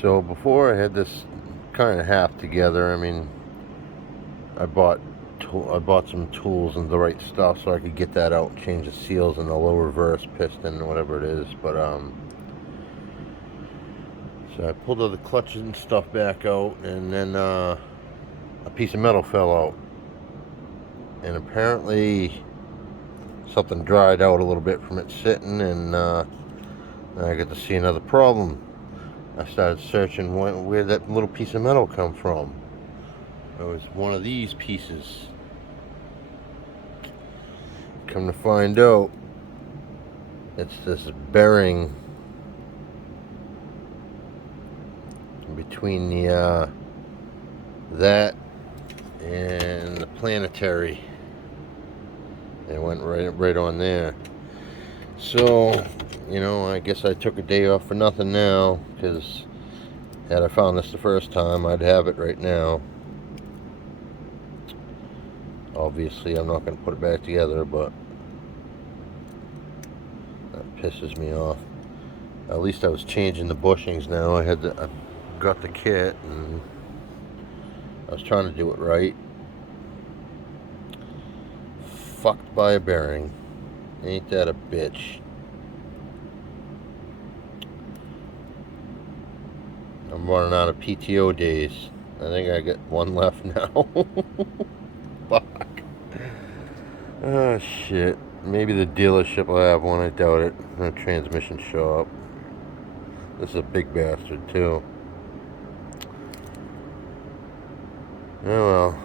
So before I had this kind of half together. I mean, I bought I bought some tools and the right stuff so I could get that out, change the seals in the low reverse piston, whatever it is. But so I pulled all the clutches and stuff back out, and then a piece of metal fell out, and apparently something dried out a little bit from it sitting, and I got to see another problem. I started searching where that little piece of metal come from. It was one of these pieces. Come to find out, it's this bearing between the that and the planetary. It went right on there. So, I guess I took a day off for nothing now, because had I found this the first time, I'd have it right now. Obviously, I'm not going to put it back together, but that pisses me off. At least I was changing the bushings now. I got the kit, and I was trying to do it right. Fucked by a bearing. Ain't that a bitch? I'm running out of PTO days. I think I got one left now. Fuck. Oh shit. Maybe the dealership will have one. I doubt it. No transmission shop. This is a big bastard too. Oh well.